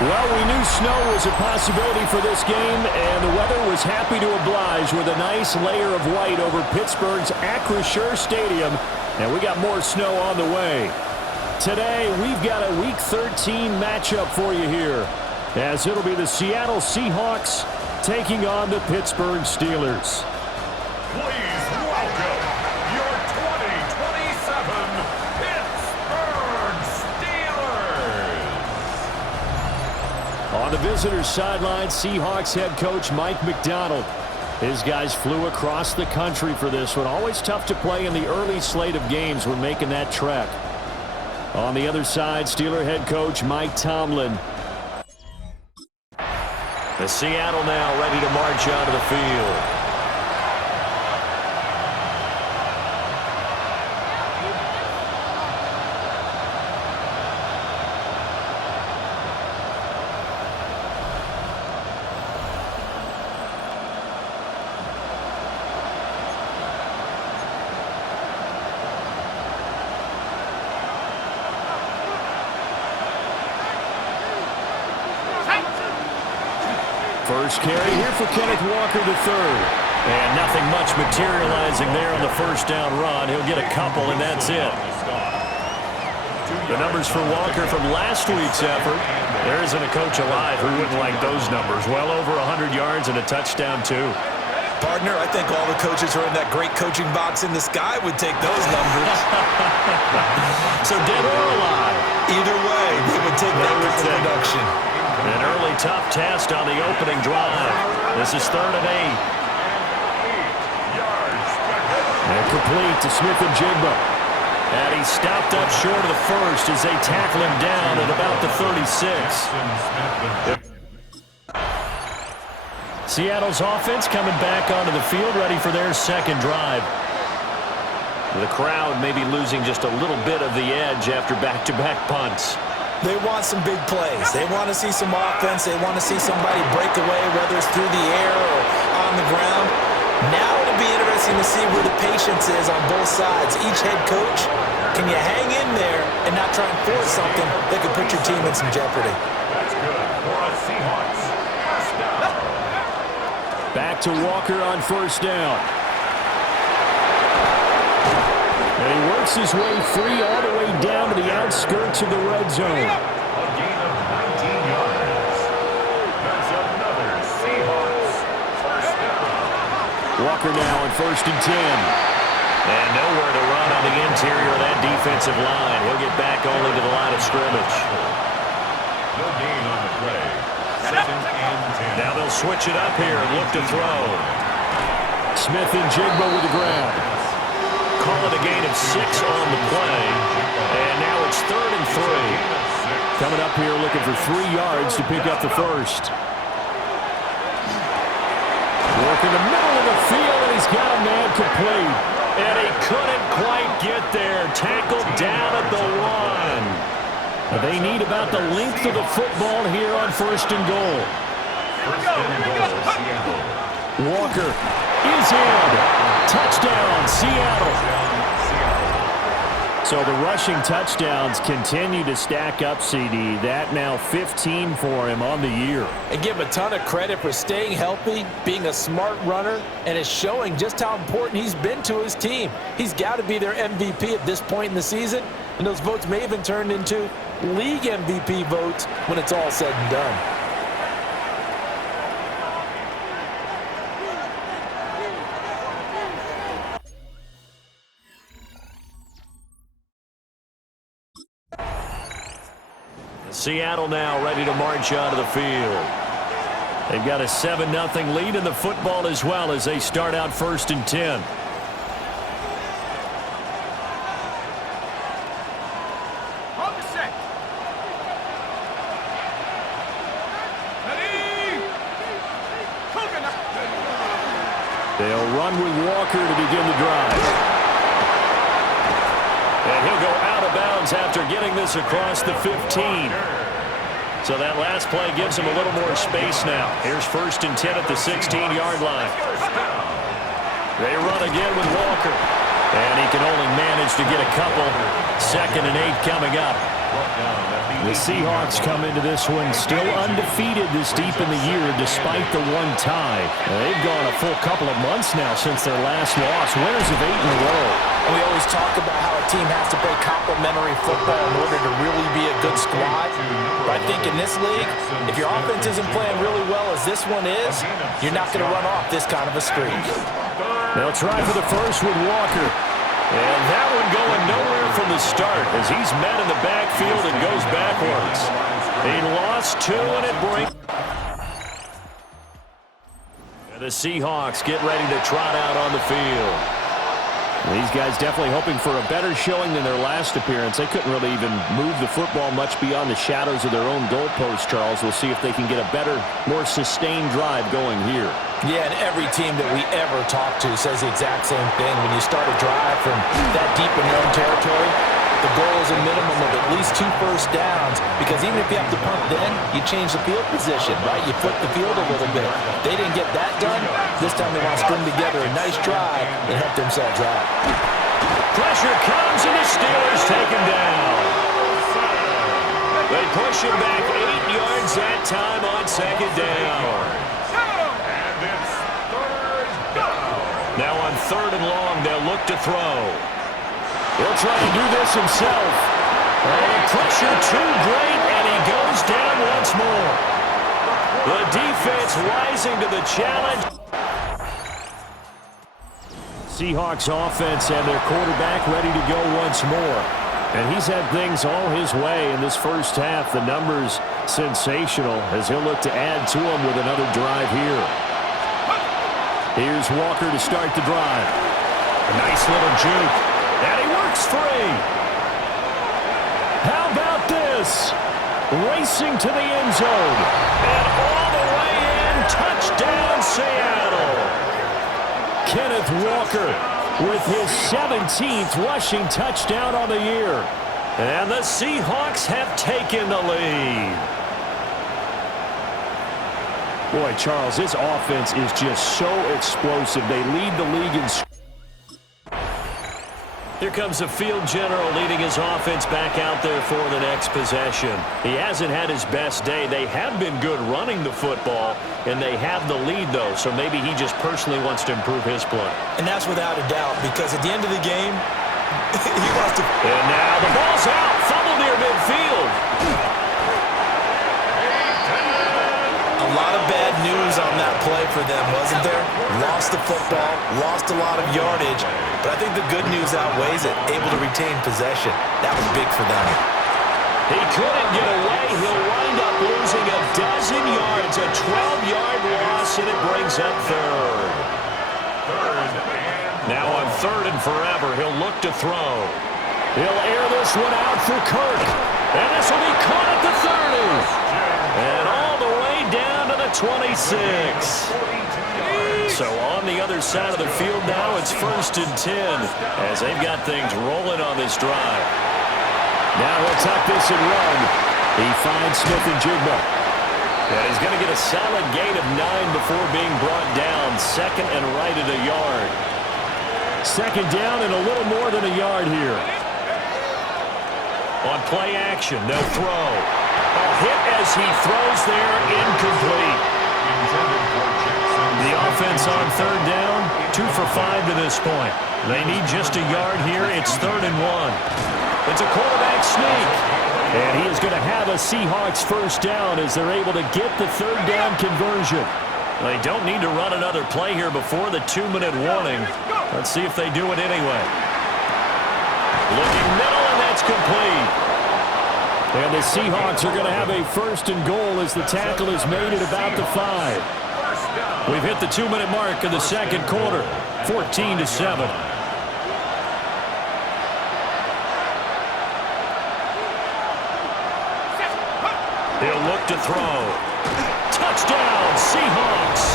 Well, we knew snow was a possibility for this game, and the weather was happy to oblige with a nice layer of white over Pittsburgh's Acrisure Stadium, and we got more snow on the way. Today, we've got a Week 13 matchup for you here, as it'll be the Seattle Seahawks taking on the Pittsburgh Steelers. Please welcome your 2027 Pittsburgh Steelers. On the visitors' sideline, Seahawks head coach Mike Macdonald. His guys flew across the country for this one. Always tough to play in the early slate of games when making that trek. On the other side, Steeler head coach Mike Tomlin. The Seattle now ready to march onto the field. First carry here for Kenneth Walker III. And nothing much materializing there on the first down run. He'll get a couple, and that's it. The numbers for Walker from last week's effort. There isn't a coach alive who wouldn't like those numbers. Well over 100 yards and a touchdown, too. Partner, I think all the coaches who are in that great coaching box in the sky would take those numbers. So dead or alive? Either way, they would take that kind of production. An early tough test on the opening drive. This is 3rd and 8. And complete to Smith-Njigba. And he stopped up short of the first as they tackle him down at about the 36. Seattle's offense coming back onto the field, ready for their second drive. The crowd may be losing just a little bit of the edge after back-to-back punts. They want some big plays. They want to see some offense. They want to see somebody break away, whether it's through the air or on the ground. Now it'll be interesting to see where the patience is on both sides. Each head coach, can you hang in there and not try and force something that could put your team in some jeopardy? That's good for a Seahawks. First down. Back to Walker on first down. And he works his way free all the way down to the outskirts of the red zone. A gain of 19 yards. That's another Seahawks first down. Walker now on 1st and 10. And nowhere to run on the interior of that defensive line. He'll get back only to the line of scrimmage. No gain on the play. 2nd and 10. Now they'll switch it up here and look to throw. Smith-Njigba with the grab. Call it a gain of 6 on the play. And now it's 3rd and 3. Coming up here looking for 3 yards to pick up the first. Work in the middle of the field, and he's got a man complete. And he couldn't quite get there. Tackled down at the 1. They need about the length of the football here on 1st and goal. Walker is in. Touchdown, Seattle. So the rushing touchdowns continue to stack up, CD. That now 15 for him on the year. And give him a ton of credit for staying healthy, being a smart runner, and is showing just how important he's been to his team. He's got to be their MVP at this point in the season, and those votes may have been turned into league MVP votes when it's all said and done. Seattle now ready to march onto the field. They've got a 7-0 lead in the football as well as they start out 1st and 10. They'll run with Walker to begin the drive. And he'll go out of bounds after getting this across the 15. So that last play gives him a little more space now. Here's 1st and 10 at the 16-yard line. They run again with Walker. And he can only manage to get a couple. 2nd and 8 coming up. brought down at The Seahawks come into this one still undefeated this deep in the year despite the one tie. They've gone a full couple of months now since their last loss. Winners of 8 in a row. And we always talk about how a team has to play complementary football in order to really be a good squad. But I think in this league, if your offense isn't playing really well as this one is, you're not going to run off this kind of a streak. They'll try for the first with Walker. And that one going nowhere from the start as he's met in the backfield and goes backwards. He lost 2 and it breaks. And the Seahawks get ready to trot out on the field. These guys definitely hoping for a better showing than their last appearance. They couldn't really even move the football much beyond the shadows of their own goalpost, Charles. We'll see if they can get a better, more sustained drive going here. Yeah, and every team that we ever talk to says the exact same thing. When you start a drive from that deep in your own territory, the goal is a minimum of at least 2 first downs, because even if you have to punt then, you change the field position, right? You flip the field a little bit. They didn't get that done. This time they want to string together a nice drive and help themselves out. Pressure comes and the Steelers take him down. They push him back 8 yards that time on second down. Now on 3rd and long, they'll look to throw. He'll try to do this himself. Oh, the pressure too great, and he goes down once more. The defense rising to the challenge. Seahawks offense and their quarterback ready to go once more. And he's had things all his way in this first half. The numbers sensational as he'll look to add to them with another drive here. Here's Walker to start the drive. A nice little juke. And he works free. How about this? Racing to the end zone. And all the way in. Touchdown, Seattle. Kenneth Walker with his 17th rushing touchdown on the year. And the Seahawks have taken the lead. Boy, Charles, this offense is just so explosive. They lead the league in. Here comes the field general leading his offense back out there for the next possession. He hasn't had his best day. They have been good running the football, and they have the lead, though, so maybe he just personally wants to improve his play. And that's without a doubt, because at the end of the game, he wants to. And now the ball's out. Fumble near midfield. A lot of bad news on that play for them, wasn't there? Lost the football, lost a lot of yardage, but I think the good news outweighs it. Able to retain possession. That was big for them. He couldn't get away. He'll wind up losing a dozen yards, a 12-yard loss, and it brings up 3rd. Now on 3rd and forever, he'll look to throw. He'll air this one out for Kirk, and this will be caught at the 30. And all the way down to the 26. So on the other side of the field now, it's 1st and 10 as they've got things rolling on this drive. Now he'll tuck this and run. He finds Smith and Jigba. And he's going to get a solid gain of 9 before being brought down. 2nd and right at a yard. 2nd down and a little more than a yard here. On play action, they'll throw. A hit as he throws there, incomplete. The offense on 3rd down, 2 for 5 to this point. They need just a yard here. It's 3rd and 1. It's a quarterback sneak. And he is going to have a Seahawks first down as they're able to get the 3rd down conversion. They don't need to run another play here before the 2-minute warning. Let's see if they do it anyway. Looking middle, and that's complete. And the Seahawks are going to have a 1st and goal as the tackle is made at about the 5. We've hit the 2-minute mark of the 2nd quarter, 14-7. He'll look to throw. Touchdown, Seahawks.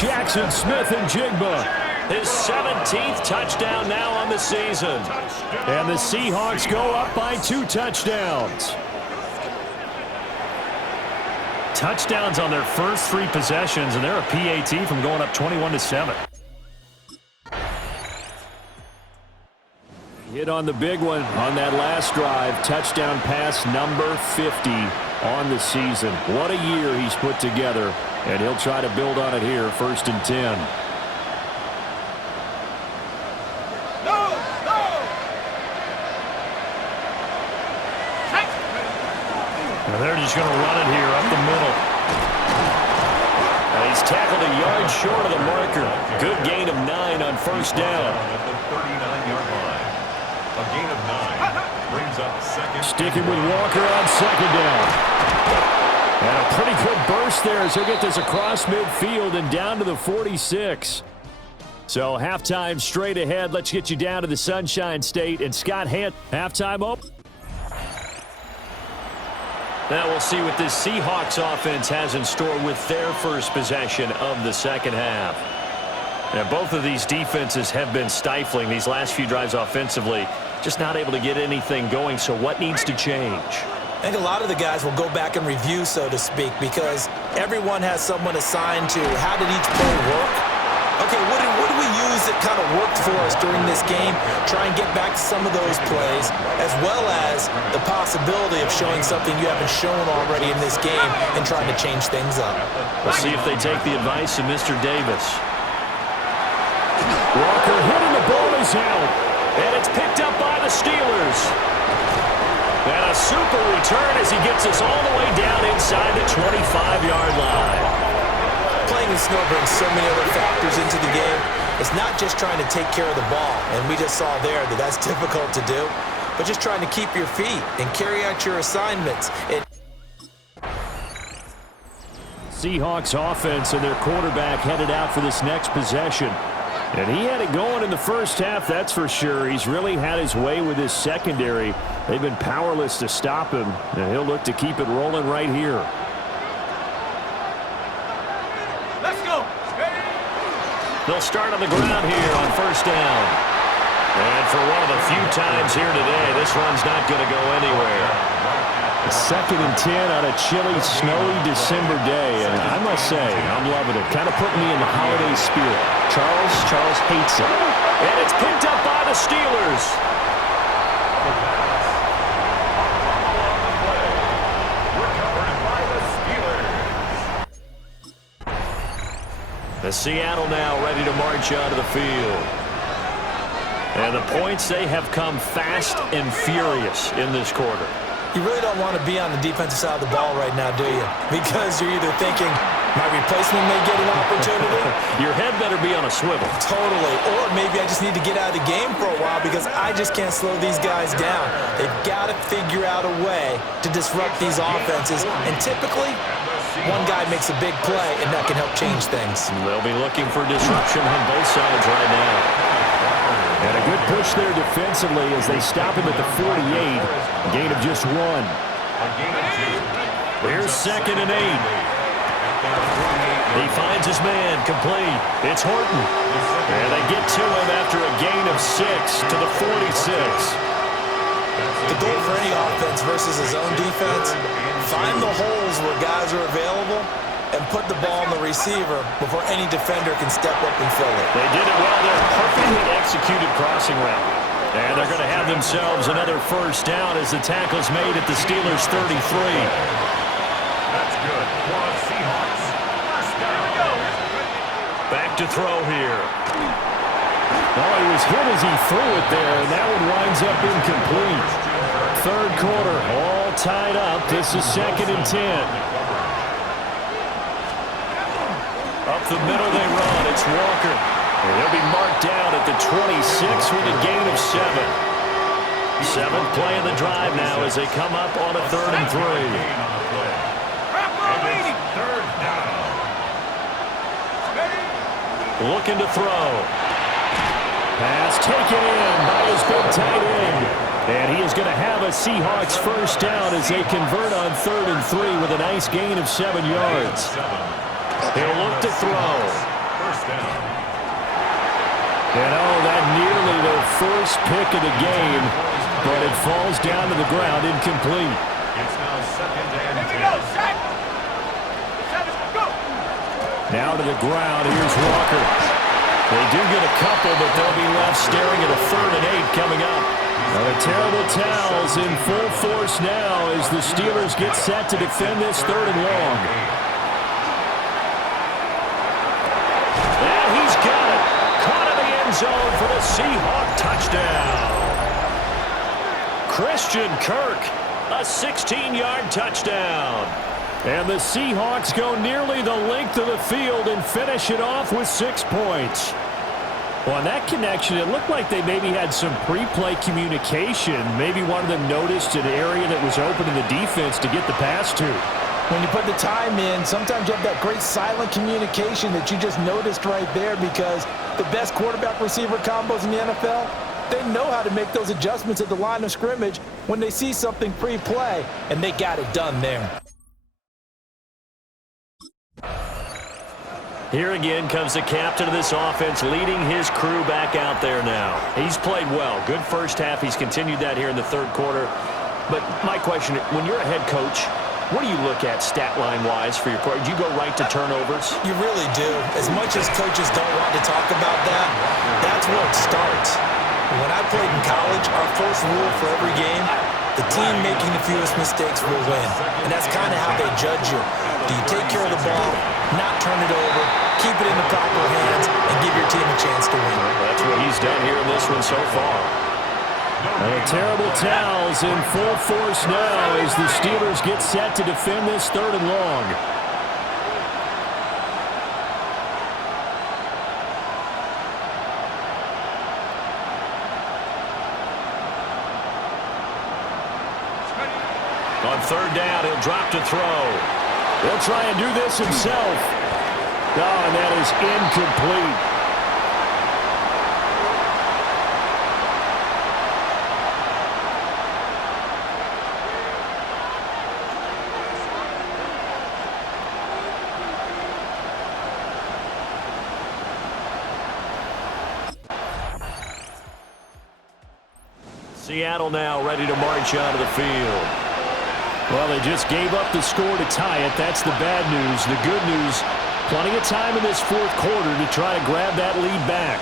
Jackson Smith and Jigba. His 17th touchdown now on the season. And the Seahawks go up by 2 touchdowns. Touchdowns on their first 3 possessions, and they're a PAT from going up 21-7. Hit on the big one on that last drive. Touchdown pass number 50 on the season. What a year he's put together, and he'll try to build on it here, 1st and 10. And they're just going to run it here up the middle. And he's tackled a yard short of the marker. Good gain of 9 on 1st down. At the 39-yard line. A gain of 9 brings up 2nd. Sticking with Walker on 2nd down. And a pretty good burst there as he'll get this across midfield and down to the 46. So halftime straight ahead. Let's get you down to the Sunshine State. And Scott Hant, halftime open. Now we'll see what this Seahawks offense has in store with their first possession of the second half. Now both of these defenses have been stifling these last few drives offensively. Just not able to get anything going, so what needs to change? I think a lot of the guys will go back and review, so to speak, because everyone has someone assigned to how did each play work. Okay, what did we use that kind of worked for us during this game? Try and get back to some of those plays, as well as the possibility of showing something you haven't shown already in this game and trying to change things up. We'll see if they take the advice of Mr. Davis. Walker hitting the ball is out, and it's picked up by the Steelers. And a super return as he gets us all the way down inside the 25-yard line. Playing in snow brings so many other factors into the game. It's not just trying to take care of the ball, and we just saw there that that's difficult to do, but just trying to keep your feet and carry out your assignments. Seahawks offense and their quarterback headed out for this next possession. And he had it going in the first half, that's for sure. He's really had his way with his secondary. They've been powerless to stop him, and he'll look to keep it rolling right here. Let's go. They'll start on the ground here on 1st down. And for one of the few times here today, this run's not going to go anywhere. 2nd and 10 on a chilly, snowy December day. And I must say, I'm loving it. Kind of putting me in the holiday spirit. Charles hates it. And it's picked up by the Steelers. Recovered by the Steelers. The Seattle now ready to march onto the field. And the points, they have come fast and furious in this quarter. You really don't want to be on the defensive side of the ball right now, do you? Because you're either thinking, my replacement may get an opportunity. Your head better be on a swivel. Totally. Or maybe I just need to get out of the game for a while because I just can't slow these guys down. They've got to figure out a way to disrupt these offenses. And typically, one guy makes a big play, and that can help change things. They'll be looking for disruption on both sides right now. And a good push there defensively as they stop him at the 48. Gain of just 1. Here's 2nd and 8. He finds his man complete. It's Horton. And they get to him after a gain of 6 to the 46. The goal for any offense versus his own defense, find the holes where guys are available and put the ball on the receiver before any defender can step up and fill it. They did it well there. Perfectly executed crossing route. And they're going to have themselves another 1st down as the tackle's made at the Steelers' 33. That's good for the Seahawks. 1st down. Back to throw here. Oh, he was hit as he threw it there, and that one winds up incomplete. 3rd quarter, all tied up. This is 2nd and 10. Up the middle they run. It's Walker. And he'll be marked down at the 26 with a gain of 7. 7th play of the drive now as they come up on a 3rd and 3. Looking to throw. Pass taken in by his big tight end. And he is going to have a Seahawks 1st down as they convert on 3rd and 3 with a nice gain of 7 yards. He'll look to throw. 1st down. And that nearly their first pick of the game, but it falls down to the ground incomplete. It's now 2nd and 10. Now to the ground, here's Walker. They do get a couple, but they'll be left staring at a 3rd and 8 coming up. Now the terrible towels in full force now as the Steelers get set to defend this 3rd and long. And he's got it. Caught in the end zone for the Seahawk touchdown. Christian Kirk, a 16-yard touchdown. And the Seahawks go nearly the length of the field and finish it off with 6 points. Well, on that connection, it looked like they maybe had some pre-play communication. Maybe one of them noticed an area that was open in the defense to get the pass to. When you put the time in, sometimes you have that great silent communication that you just noticed right there, because the best quarterback-receiver combos in the NFL, they know how to make those adjustments at the line of scrimmage when they see something pre-play, and they got it done there. Here again comes the captain of this offense, leading his crew back out there now. He's played well. Good first half. He's continued that here in the 3rd quarter. But my question, when you're a head coach, what do you look at stat line-wise for your quarterback? Do you go right to turnovers? You really do. As much as coaches don't want to talk about that, that's where it starts. When I played in college, our first rule for every game, the team making the fewest mistakes will win. And that's kind of how they judge you. Do you take care of the ball, not turn it over, keep it in the proper hands, and give your team a chance to win? That's what he's done here in this one so far. And the terrible towels in full force now as the Steelers get set to defend this 3rd and long. On 3rd down, he'll drop to throw. He'll try and do this himself. Oh, and that is incomplete. Seattle now ready to march out of the field. Well, they just gave up the score to tie it. That's the bad news. The good news, plenty of time in this 4th quarter to try to grab that lead back.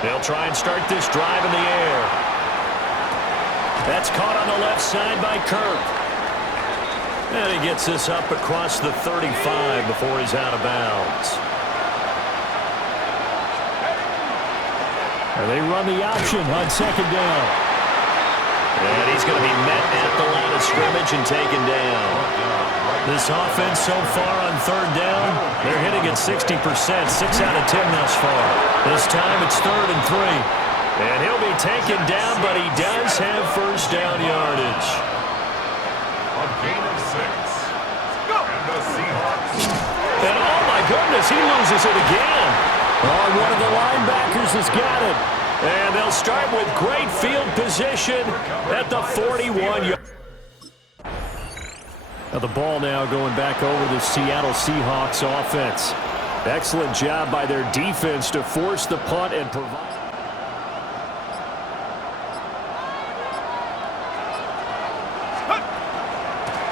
They'll try and start this drive in the air. That's caught on the left side by Kirk. And he gets this up across the 35 before he's out of bounds. And they run the option on 2nd down. And he's going to be met at the line of scrimmage and taken down. This offense so far on 3rd down, they're hitting at 60%, 6 out of 10 thus far. This time it's 3rd and 3. And he'll be taken down, but he does have 1st down yardage. A gain of 6. And the Seahawks. And oh my goodness, he loses it again. Oh, one of the linebackers has got it. And they'll start with great field position at the 41-yard. Now the ball now going back over the Seattle Seahawks offense. Excellent job by their defense to force the punt and provide.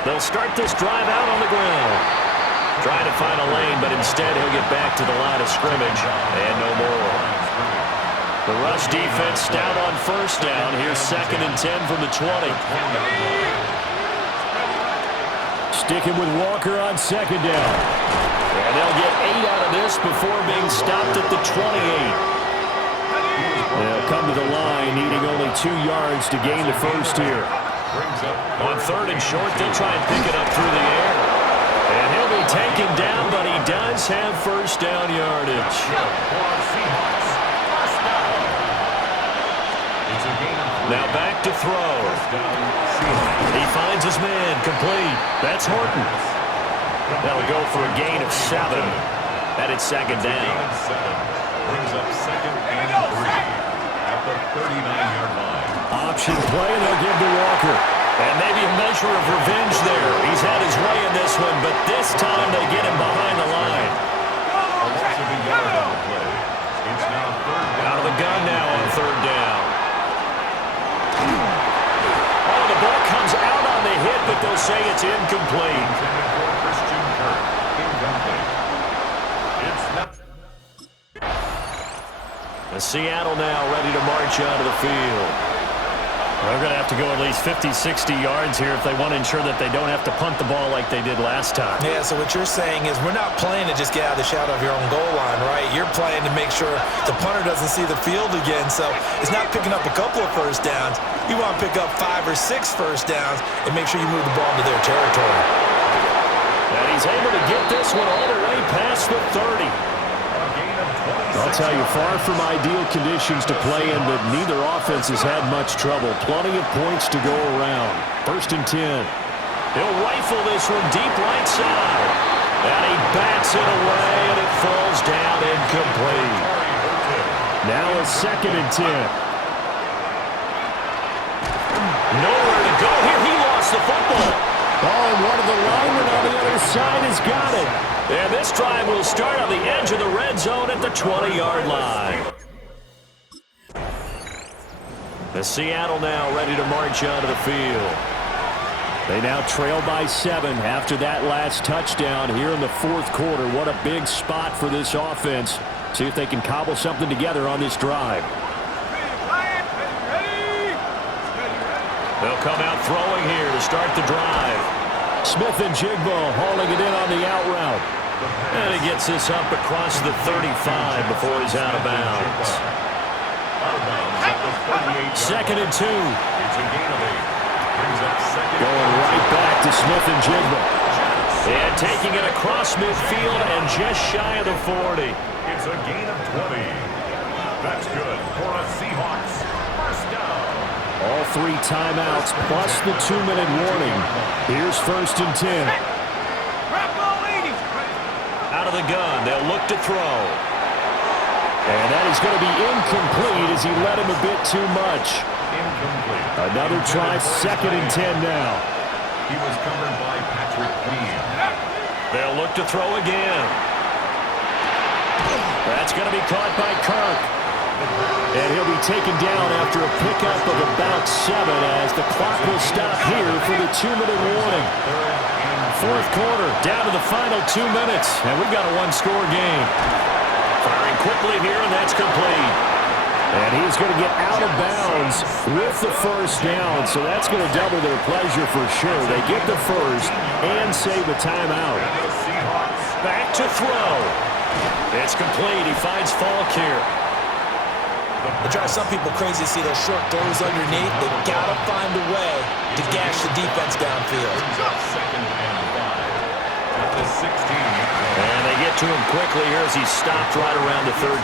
They'll start this drive out on the ground. Trying to find a lane, but instead he'll get back to the line of scrimmage. And no more. The rush defense stout on 1st down. Here's 2nd and 10 from the 20. Sticking with Walker on 2nd down. And they'll get 8 out of this before being stopped at the 28. They'll come to the line, needing only 2 yards to gain the 1st here. On 3rd and short, they'll try and pick it up through the air. And he'll be taken down, but he does have 1st down yardage. Now back to throw. He finds his man, complete. That's Horton. That'll go for a gain of 7. And it's 2nd down. Brings up 2nd and 3 at the 39-yard line. Option play, they'll give to Walker. And maybe a measure of revenge there. He's had his way in this one, but this time they get him behind the line. Out of the gun now on 3rd down. Oh, the ball comes out incomplete. Intended for Christian Kirk. Incomplete. It's not. Seattle now ready to march onto the field. They're going to have to go at least 50, 60 yards here if they want to ensure that they don't have to punt the ball like they did last time. Yeah, so what you're saying is we're not playing to just get out of the shadow of your own goal line, right? You're playing to make sure the punter doesn't see the field again. So it's not picking up a couple of first downs. You want to pick up 5 or 6 first downs and make sure you move the ball into their territory. And he's able to get this one all the way past the 30. I'll tell you, far from ideal conditions to play in, but neither offense has had much trouble. Plenty of points to go around. 1st and 10. He'll rifle this one deep right side. And he bats it away, and it falls down incomplete. Now a 2nd and 10. Nowhere to go here. He lost the football. Oh, and one of the linemen on the other side has got it. And this drive will start on the edge of the red zone at the 20-yard line. The Seattle now ready to march onto the field. They now trail by 7 after that last touchdown here in the 4th quarter. What a big spot for this offense. See if they can cobble something together on this drive. They'll come out throwing here to start the drive. Smith and Jigbo hauling it in on the out route. And he gets this up across the 35 before he's out of bounds. 2nd and 2. Going right back to Smith and Jigbo. And taking it across midfield and just shy of the 40. It's a gain of 20. That's good for a Seahawks first down. All 3 timeouts plus the 2-minute warning. Here's 1st and 10. Out of the gun, they'll look to throw. And that is going to be incomplete as he led him a bit too much. Incomplete. Another try, 2nd and 10 now. He was covered by Patrick Queen. They'll look to throw again. That's going to be caught by Kirk. And he'll be taken down after a pickup of about 7 as the clock will stop here for the 2-minute warning. 4th quarter, down to the final 2 minutes, and we've got a 1-score game. Firing quickly here, and that's complete. And he's going to get out of bounds with the first down, so that's going to double their pleasure for sure. They get the first and save a timeout. Back to throw. It's complete. He finds Falk here. It drives some people crazy to see those short throws underneath. They've got to find a way to gash the defense downfield. 2nd and 5 at the 16. And they get to him quickly here as he stopped right around the 13.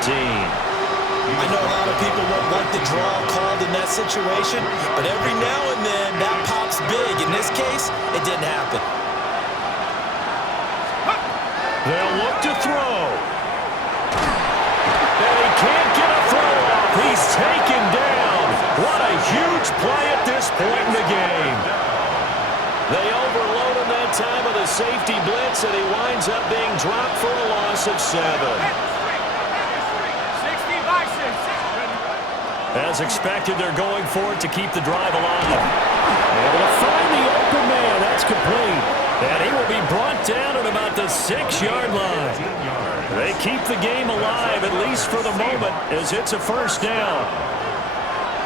I know a lot of people won't like the draw called in that situation, but every now and then that pops big. In this case, it didn't happen. They'll look to throw. And he can't get a throw off. He's taken down. What a huge play at this point in the game. They overload him that time with a safety blitz, and he winds up being dropped for a loss of 7. As expected, they're going for it to keep the drive alive. Able to find the open man. That's complete. And he will be brought down at about the 6-yard line. They keep the game alive, at least for the moment, as it's a first down.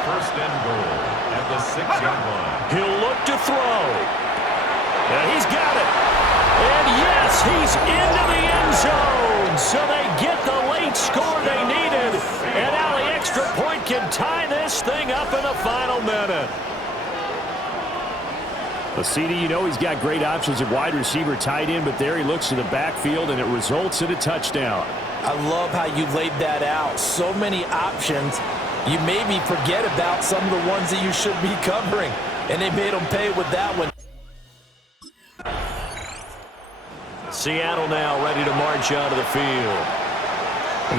1st and goal at the 6-yard line. He'll look to throw. And he's got it. And yes, he's into the end zone. So they get the late score they needed. And now the extra point can tie this thing up in the final minute. Well, CD, you know he's got great options at wide receiver, tight end, but there he looks to the backfield, and it results in a touchdown. I love how you laid that out. So many options. You maybe forget about some of the ones that you should be covering, and they made them pay with that one. Seattle now ready to march out of the field.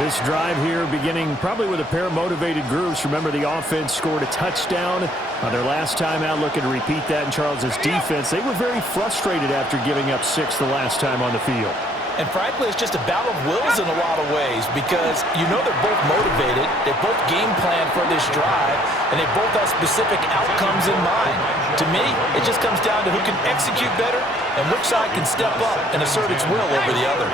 This drive here beginning probably with a pair of motivated groups. Remember, the offense scored a touchdown on their last time out, looking to repeat that in Charles's defense. They were very frustrated after giving up 6 the last time on the field. And frankly, it's just a battle of wills in a lot of ways because you know they're both motivated, they both game plan for this drive, and they both have specific outcomes in mind. To me, it just comes down to who can execute better and which side can step up and assert its will over the other.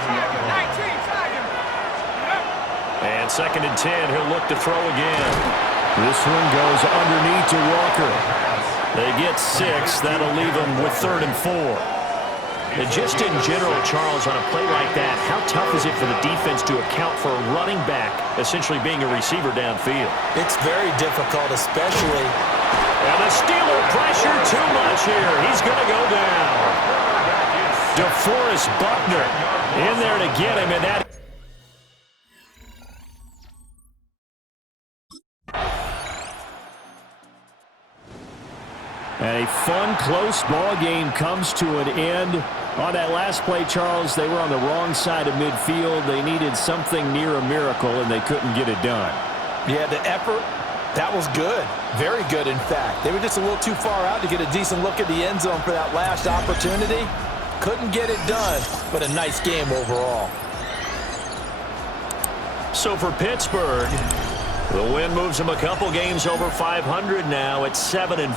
And 2nd and 10, he'll look to throw again. This one goes underneath to Walker. They get 6. That'll leave them with 3rd and 4. And just in general, Charles, on a play like that, how tough is it for the defense to account for a running back essentially being a receiver downfield? It's very difficult, especially. And the Steeler pressure too much here. He's going to go down. DeForest Buckner in there to get him, and that. And a fun, close ball game comes to an end. On that last play, Charles, they were on the wrong side of midfield. They needed something near a miracle, and they couldn't get it done. Yeah, the effort, that was good. Very good, in fact. They were just a little too far out to get a decent look at the end zone for that last opportunity. Couldn't get it done, but a nice game overall. So for Pittsburgh, the win moves them a couple games over 500 now at 7-5.